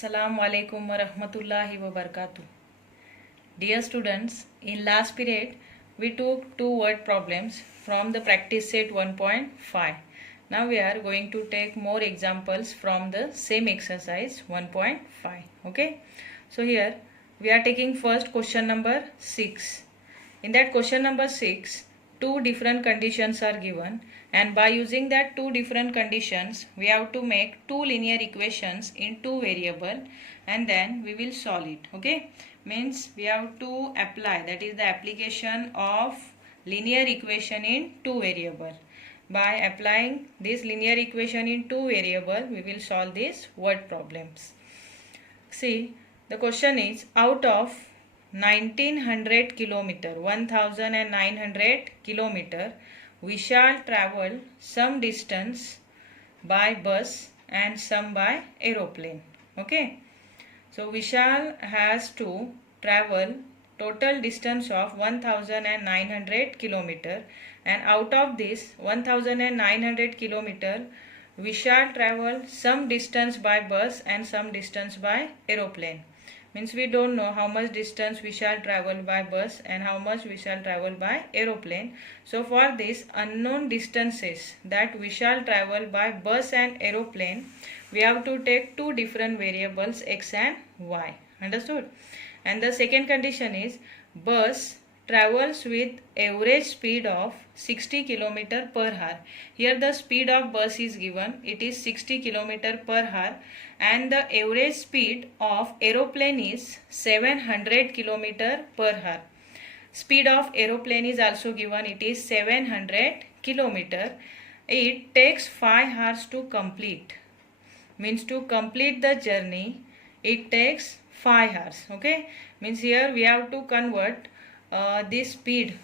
Assalamu alaikum wa rahmatullahi wa barakatuh. Dear students, in last period we took two word problems from the practice set 1.5. Now we are going to take more examples from the same exercise 1.5. Okay. So here we are taking first question number 6. In that question number 6, two different conditions are given, and by using that two different conditions we have to make two linear equations in two variable, and then we will solve it. Okay, means we have to apply, that is the application of linear equation in two variable. By applying this linear equation in two variable we will solve these word problems. See, the question is, out of 1900 kilometer, 1900 kilometer, we shall travel some distance by bus and some by aeroplane. Okay, so Vishal has to travel total distance of 1900 kilometer, and out of this 1900 kilometer we shall travel some distance by bus and some distance by aeroplane. Means we don't know how much distance we shall travel by bus and how much we shall travel by aeroplane. So for this unknown distances that we shall travel by bus and aeroplane, we have to take two different variables x and y. Understood? And the second condition is, bus travels with average speed of 60 km per hour. Here the speed of bus is given, it is 60 km per hour, and the average speed of aeroplane is 700 km per hour. Speed of aeroplane is also given, it is 700 km. It takes 5 hours to complete. Means to complete the journey it takes 5 hours. Okay, means here we have to convert this speed,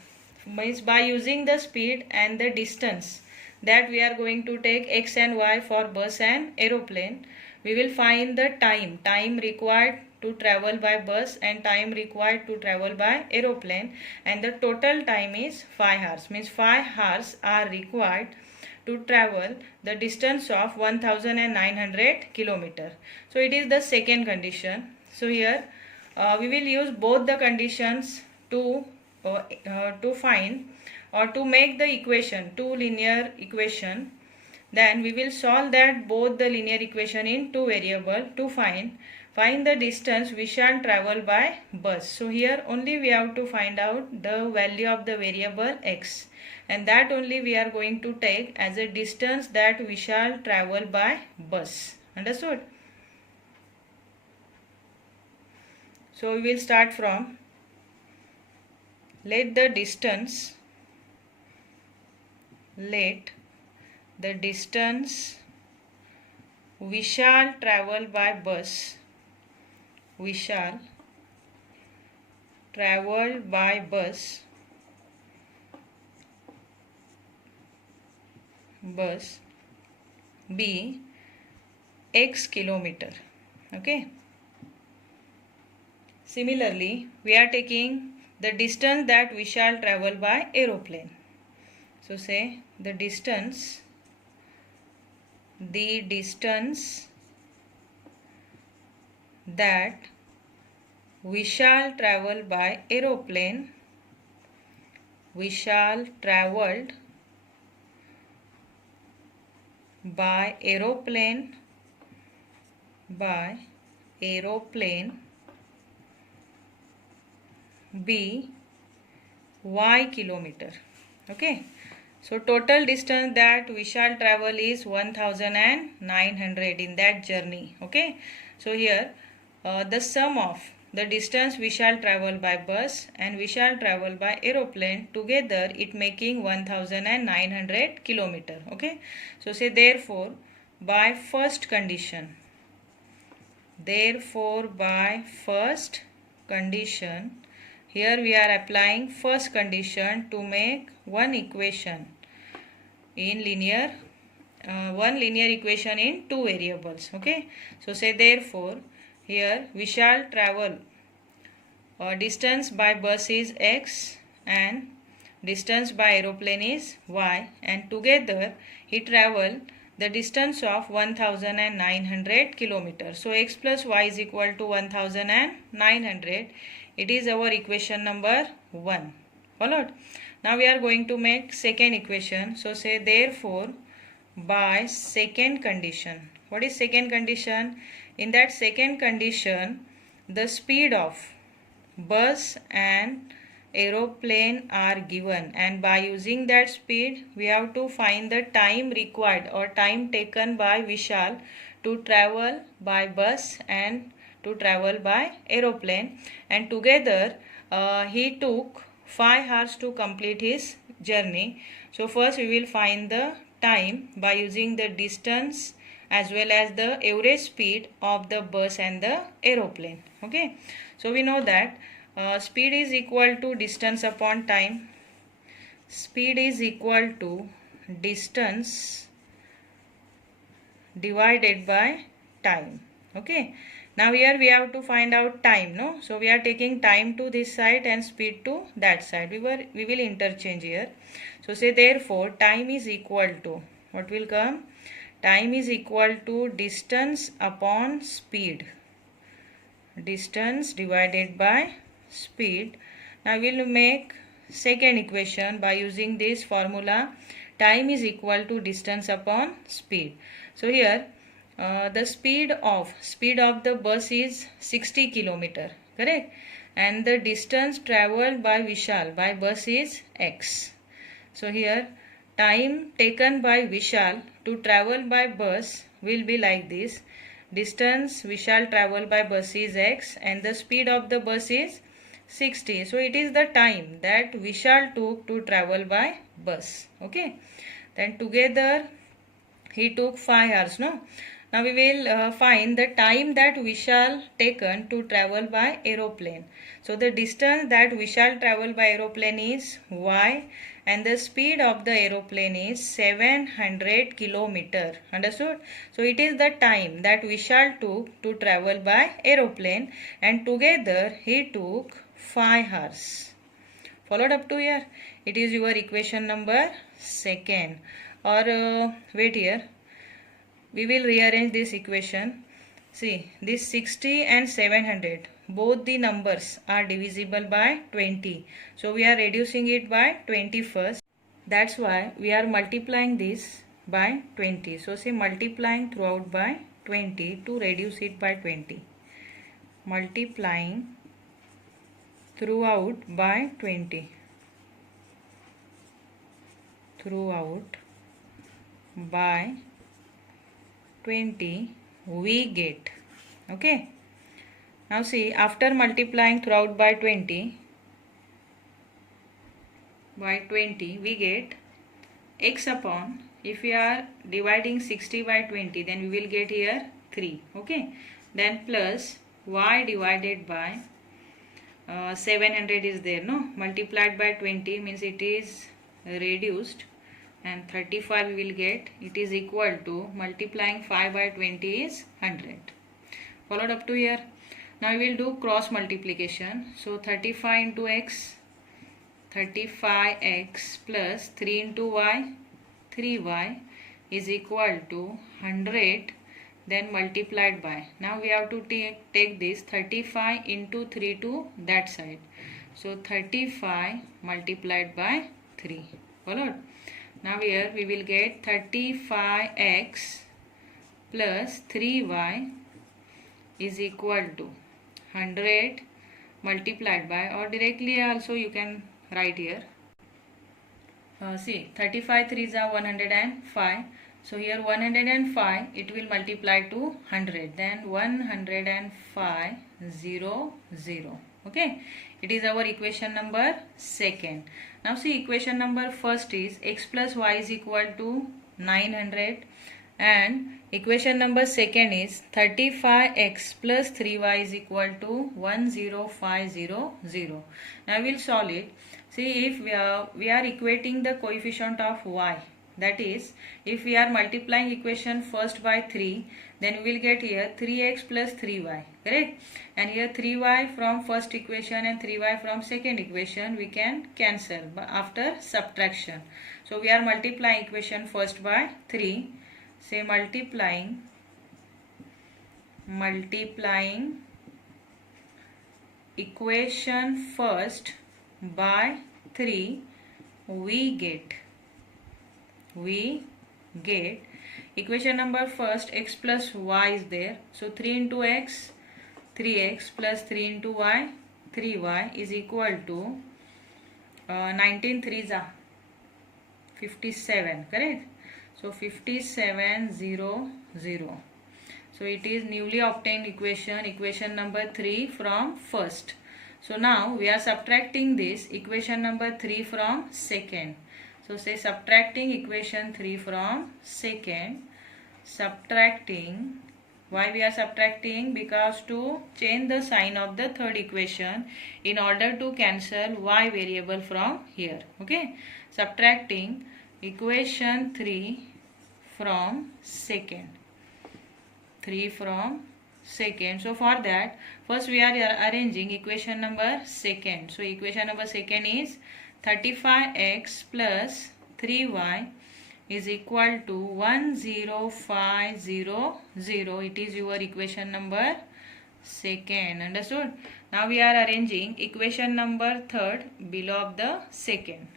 means by using the speed and the distance that we are going to take x and y for bus and aeroplane, we will find the time required to travel by bus and time required to travel by aeroplane, and the total time is 5 hours. Means 5 hours are required to travel the distance of 1900 kilometer. So it is the second condition. So here we will use both the conditions to find or to make the equation, two linear equation. Then we will solve that both the linear equation in two variable to find the distance we shall travel by bus. So here only we have to find out the value of the variable x, and that only we are going to take as a distance that we shall travel by bus. Understood? So we will start from, let the distance we shall travel by bus, we shall travel by bus be x kilometer. Okay, similarly we are taking the distance that we shall travel by aeroplane. So say the distance that we shall travel by aeroplane, we shall traveled by aeroplane be y kilometer. Okay, so total distance that we shall travel is 1900 in that journey. Okay, so here the sum of the distance we shall travel by bus and we shall travel by aeroplane together, it making 1900 kilometer. Okay, so say therefore by first condition, here we are applying first condition to make one equation in one linear equation in two variables. Okay, so say therefore here we shall travel distance by bus is x and distance by aeroplane is y, and together he travel the distance of 1900 kilometers. So x plus y is equal to 1900. It is our equation number 1. Followed? Now we are going to make second equation. So say therefore by second condition. What is second condition? In that second condition, the speed of bus and aeroplane are given, and by using that speed we have to find the time required or time taken by Vishal to travel by bus and to travel by aeroplane, and together he took 5 hours to complete his journey. So first we will find the time by using the distance as well as the average speed of the bus and the aeroplane. Okay, so we know that speed is equal to distance upon time. Speed is equal to distance divided by time. Okay, now here we have to find out time, no? So we are taking time to this side and speed to that side. We will interchange here. So say therefore time is equal to, what will come? Time is equal to distance upon speed. Distance divided by speed. Now we will make second equation by using this formula. Time is equal to distance upon speed. So here the speed of the bus is 60 kilometer, correct? And the distance traveled by Vishal by bus is x. So here time taken by Vishal to travel by bus will be like this. Distance Vishal travel by bus is x and the speed of the bus is 60. So it is the time that Vishal took to travel by bus. Okay. Then together he took 5 hours. No. Now we will find the time that Vishal taken to travel by aeroplane. So the distance that Vishal travel by aeroplane is y and the speed of the aeroplane is 700 kilometer. Understood? So it is the time that Vishal took to travel by aeroplane and together he took 5 hours. Followed up to here? It is your equation number second. Or wait here. We will rearrange this equation. See, this 60 and 700. Both the numbers are divisible by 20. So we are reducing it by 20 first. That's why we are multiplying this by 20. So say multiplying throughout by 20 to reduce it by 20. Multiplying throughout by 20. Throughout by 20 we get. Okay. Now see, after multiplying throughout by 20 we get x upon, if we are dividing 60 by 20 then we will get here 3. Okay. Then plus y divided by 700 is there, no? Multiplied by 20 means it is reduced, and 35 we will get. It is equal to multiplying 5 by 20 is 100. Followed up to here. Now we will do cross multiplication. So 35 into x, 35x plus 3 into y, 3y is equal to 100, then multiplied by. Now we have to take this 35 into 3 to that side. So 35 multiplied by 3. Followed? Now here we will get 35x plus 3y is equal to 100 multiplied by, or directly also you can write here. See, 35 3s are 105. So here 105 it will multiply to 100. Then 105 0 0. Okay. It is our equation number second. Now see, equation number first is x plus y is equal to 900. And equation number second is 35x plus 3y is equal to 10500. Now we will solve it. See, if we are equating the coefficient of y, that is, if we are multiplying equation first by 3, then we will get here 3x plus 3y, correct? And here 3y from first equation and 3y from second equation we can cancel after subtraction. So we are multiplying equation first by 3. say multiplying equation first by 3, we get equation number first, x plus y is there. So 3 into x, 3x plus 3 into y, 3y is equal to 19 3s are 57, correct? So 5700. So it is newly obtained equation number 3 from first. So now we are subtracting this equation number 3 from second. So say subtracting equation 3 from second. Subtracting. Why we are subtracting? Because to change the sign of the third equation in order to cancel y variable from here. Okay. Subtracting equation 3 from second. 3 from second. So for that, first we are arranging equation number second. So equation number second is 35x plus 3y is equal to 10500. It is your equation number second. Understood? Now we are arranging equation number third below of the second.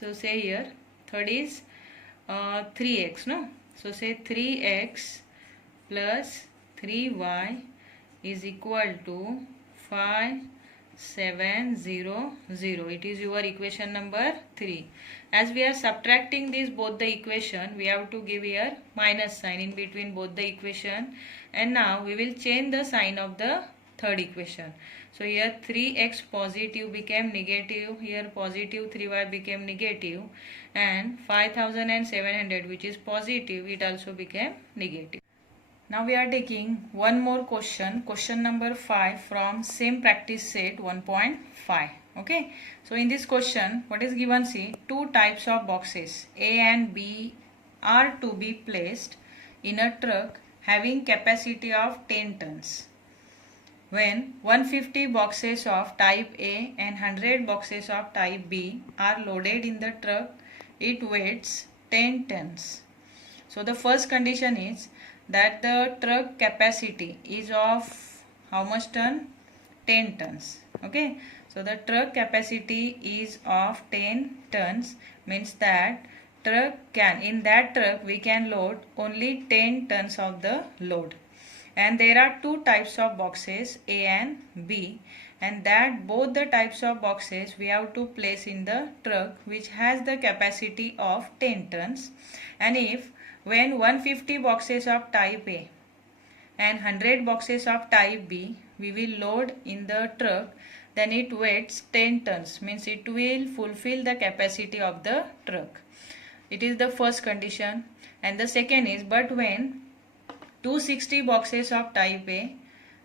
So say here third is 3x, no? So say 3x plus 3y is equal to 5700. It is your equation number 3. As we are subtracting these both the equation, we have to give here minus sign in between both the equation. And now we will change the sign of the third equation. So here 3x positive became negative, here positive 3y became negative, and 5700 which is positive, it also became negative. Now we are taking one more question number 5 from same practice set 1.5. Okay, so in this question what is given? See, two types of boxes A and B are to be placed in a truck having capacity of 10 tons. When 150 boxes of type A and 100 boxes of type B are loaded in the truck, it weighs 10 tons. So the first condition is that the truck capacity is of how much ton? 10 tons. Okay, so the truck capacity is of 10 tons, means that in that truck we can load only 10 tons of the load. And there are two types of boxes A and B, and that both the types of boxes we have to place in the truck which has the capacity of 10 tons. And if when 150 boxes of type A and 100 boxes of type B we will load in the truck, then it weighs 10 tons, means it will fulfill the capacity of the truck. It is the first condition. And the second is, but when 260 boxes of type A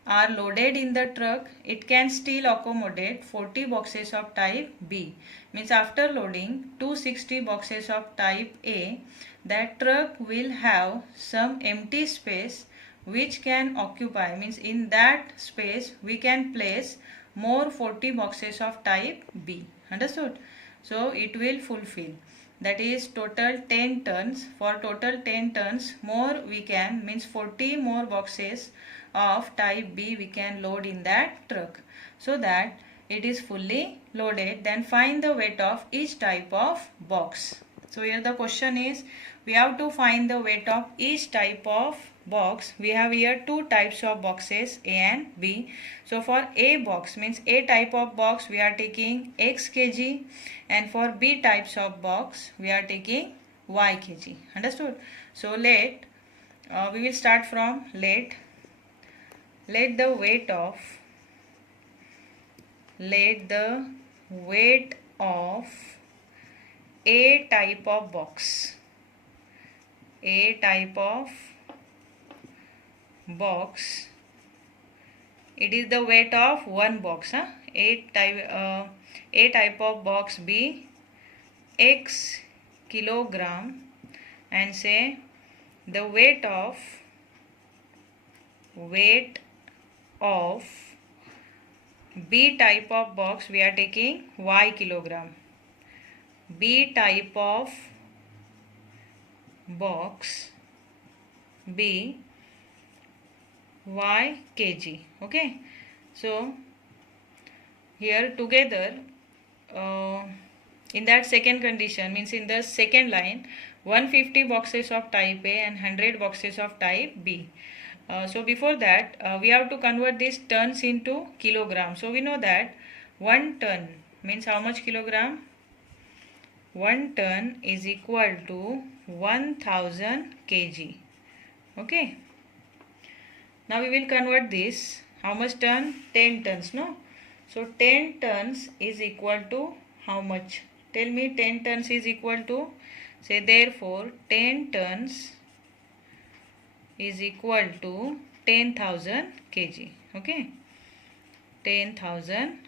are loaded in the truck, it can still accommodate 40 boxes of type B. Means after loading 260 boxes of type A, that truck will have some empty space which can occupy, means in that space we can place more 40 boxes of type B. Understood? So it will fulfill. That is total 10 tons. For total 10 tons more we can, means 40 more boxes of type B we can load in that truck, so that it is fully loaded. Then find the weight of each type of box. So here the question is, we have to find the weight of each type of box. We have here two types of boxes A and B. So for A box, means A type of box, we are taking X kg, and for B types of box we are taking Y kg. Understood? So we will start from let the weight of A type of box. A type of box, it is the weight of one box. A type of box be X kilogram, and say the weight of B type of box we are taking Y kilogram. B type of box B y kg. Okay, so here together in that second condition, means in the second line, 150 boxes of type A and 100 boxes of type B. So before that we have to convert these tons into kilogram. So we know that 1 ton means how much kilogram? 1 ton is equal to 1000 kg. Okay, now we will convert this. How much ton? 10 tons, no? So 10 tons is equal to how much? Tell me, 10 tons is equal to, say therefore 10 tons is equal to 10,000 kg. Okay, 10,000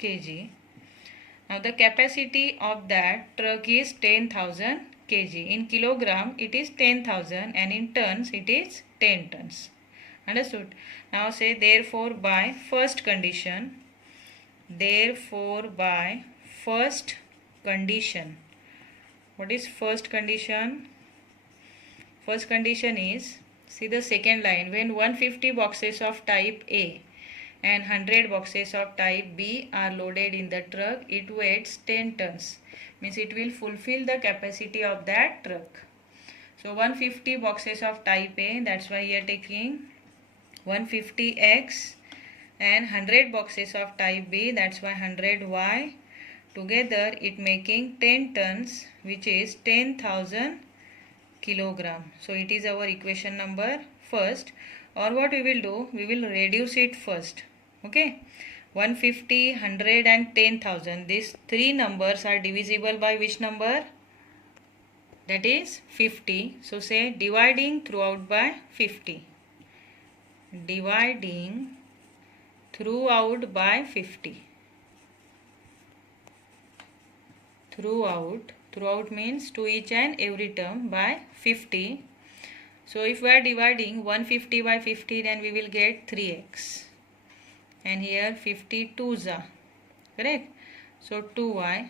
kg. Now the capacity of that truck is 10,000 kg. In kilogram it is 10,000 and in tons it is 10 tons. Understood? Now say therefore by first condition, therefore by first condition. What is first condition? First condition is, see the second line, when 150 boxes of type A and 100 boxes of type B are loaded in the truck, it weighs 10 tons. Means it will fulfill the capacity of that truck. So 150 boxes of type A, that's why we are taking 150x, and 100 boxes of type B, that's why 100y. Together it making 10 tons, which is 10,000 kilogram. So it is our equation number first. Or what we will do, we will reduce it first. Okay, 150, 100 and 10,000. These three numbers are divisible by which number? That is 50. So say dividing throughout by 50. Dividing throughout by 50. Throughout means to each and every term by 50. So if we are dividing 150 by 50, then we will get 3x. And here 50 2s are correct. So 2y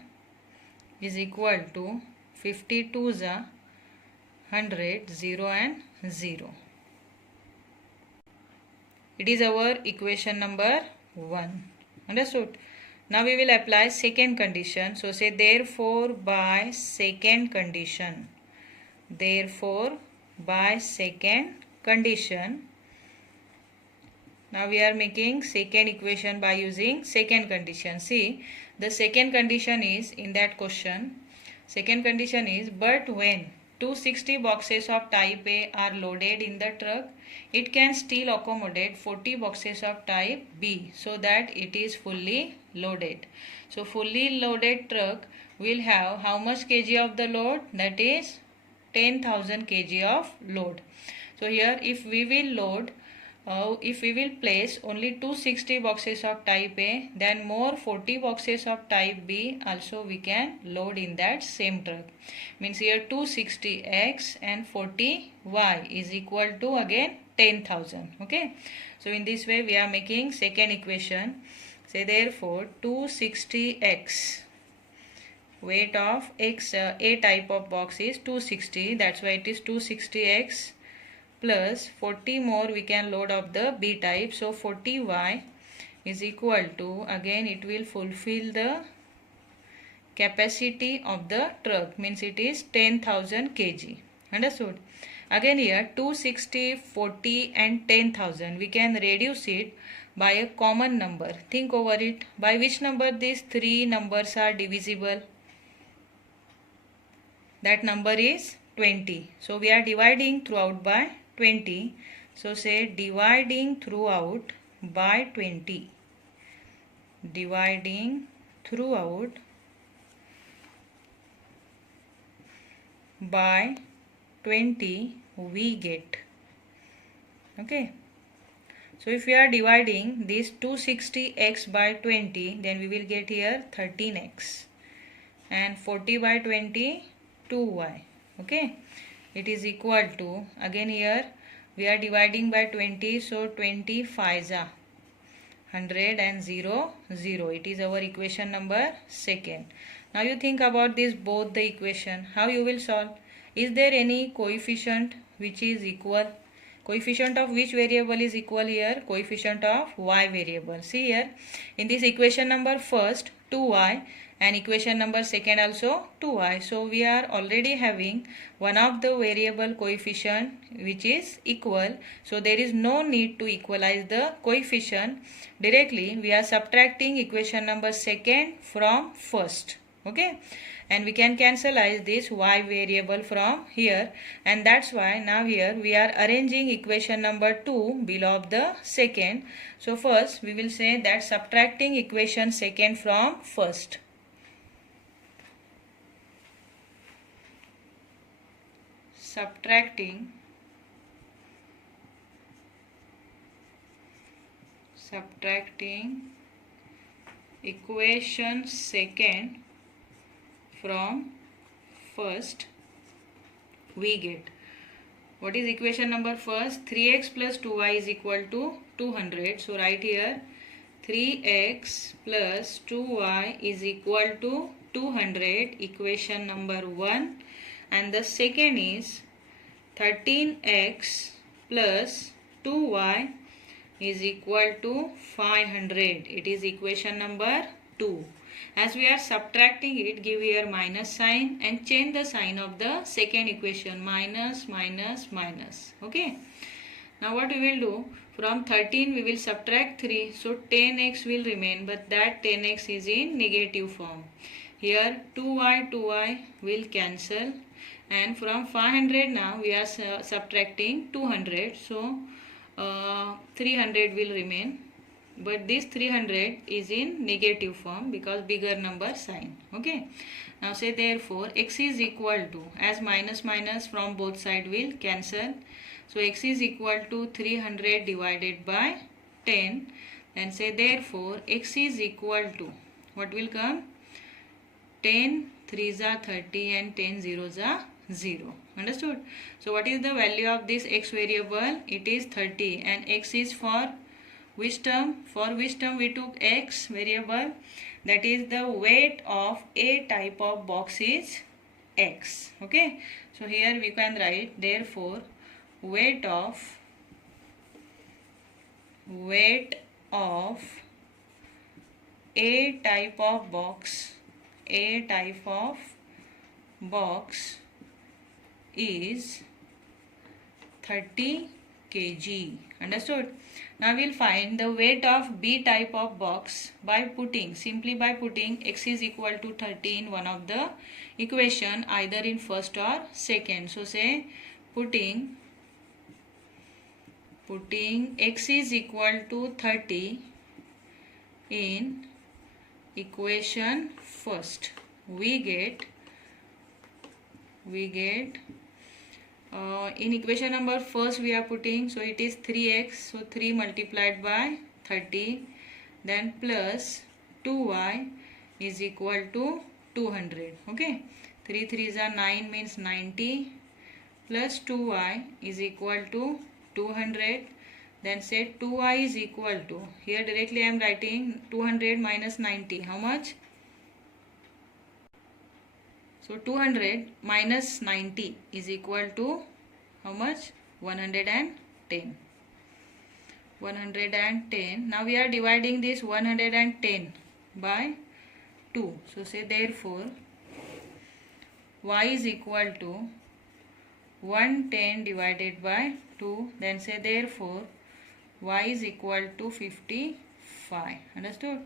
is equal to 50 2s are 100, 0 and 0. It is our equation number 1. Understood? Now we will apply second condition. So say therefore by second condition. Therefore by second condition. Now we are making second equation by using second condition. See, the second condition is in that question. Second condition is, but when 260 boxes of type A are loaded in the truck, it can still accommodate 40 boxes of type B, so that it is fully loaded. So fully loaded truck will have how much kg of the load? That is 10,000 kg of load. So here if we will load, if we will place only 260 boxes of type A, then more 40 boxes of type B also we can load in that same truck. Means here 260x and 40y is equal to again 10,000. Okay, so in this way we are making second equation. Say therefore 260x, weight of x, A type of box is 260, that's why it is 260x plus 40 more we can load of the B type, so 40y is equal to, again it will fulfill the capacity of the truck, means it is 10,000 kg. Understood? Again here 260, 40 and 10,000 we can reduce it by a common number. Think over it. By which number these three numbers are divisible? That number is 20. So we are dividing throughout by 20. So say dividing throughout by 20. Dividing throughout by 20 we get. Okay. So if we are dividing this 260x by 20, then we will get here 13x. And 40 by 20, 2y. Okay. It is equal to, again here we are dividing by 20, so 20 5s are 100 and 0 0. It is our equation number second. Now you think about this, both the equation, how you will solve. Is there any coefficient which is equal? Coefficient of which variable is equal here? Coefficient of y variable. See here, in this equation number first 2y and equation number second also 2y. So we are already having one of the variable coefficient which is equal. So there is no need to equalize the coefficient. Directly we are subtracting equation number second from first. Okay, and we can cancelize this y variable from here, and that's why now here we are arranging equation number 2 below of the second. So first we will say that subtracting equation second from first. Subtracting equation second from first, we get, what is equation number first? 3x plus 2y is equal to 200. So write here 3x plus 2y is equal to 200, equation number 1. And the second is 13x plus 2y is equal to 500. It is equation number 2. As we are subtracting it, give here minus sign and change the sign of the second equation, minus, minus, minus. Okay. Now what we will do, from 13 we will subtract 3, so 10x will remain, but that 10x is in negative form. Here 2y will cancel, and from 500 now we are subtracting 200, so 300 will remain, but this 300 is in negative form because bigger number sign. Okay, now say therefore x is equal to, as minus minus from both side will cancel, so x is equal to 300 divided by 10. Then say therefore x is equal to, what will come? 10 3s are 30 and 10 zeros are 0. Understood? So what is the value of this x variable? It is 30, and x is for which term? For which term we took x variable? That is the weight of a type of box is x. Okay, so here we can write therefore weight of a type of box is 30 kg. Understood? Now we'll find the weight of B type of box by simply putting x is equal to 30 in one of the equation, either in first or second. So say putting x is equal to 30 in equation first, we get in equation number first we are putting, so it is 3x, so 3 multiplied by 30, then plus 2y is equal to 200. Okay, 3 3s are 9 means 90, plus 2y is equal to 200. Then say 2y is equal to, here directly I am writing 200 minus 90, how much? So 200 minus 90 is equal to how much? 110. 110. Now we are dividing this 110 by 2. So say therefore y is equal to 110 divided by 2. Then say therefore y is equal to 55. Understood?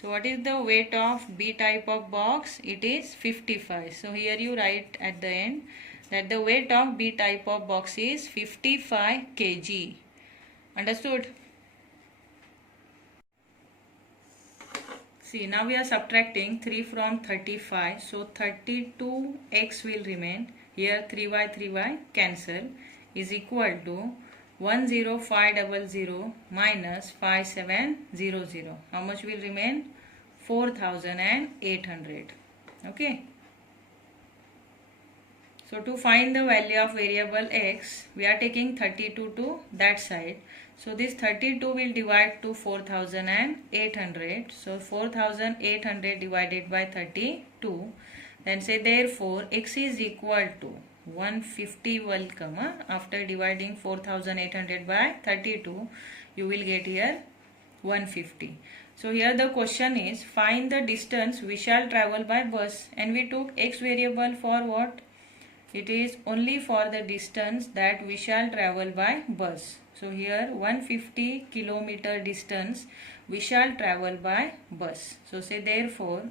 So what is the weight of B type of box? It is 55. So here you write at the end that the weight of B type of box is 55 kg. Understood? See, now we are subtracting 3 from 35. So 32x will remain. Here 3y cancel, is equal to 10500 minus 5700. How much will remain? 4800. Okay. So to find the value of variable x, we are taking 32 to that side. So this 32 will divide to 4800. So 4800 divided by 32. Then say therefore x is equal to 150 will come. After dividing 4800 by 32, you will get here 150. So here the question is, find the distance we shall travel by bus, and we took x variable for what? It is only for the distance that we shall travel by bus. So here 150 kilometer distance we shall travel by bus. So say therefore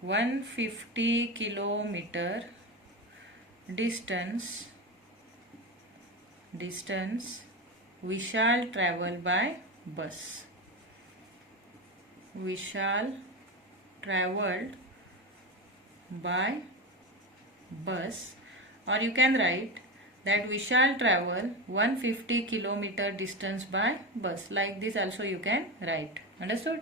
150 kilometer distance we shall travel by bus. We shall travel by bus, or you can write that we shall travel 150 kilometer distance by bus. Like this also you can write. Understood?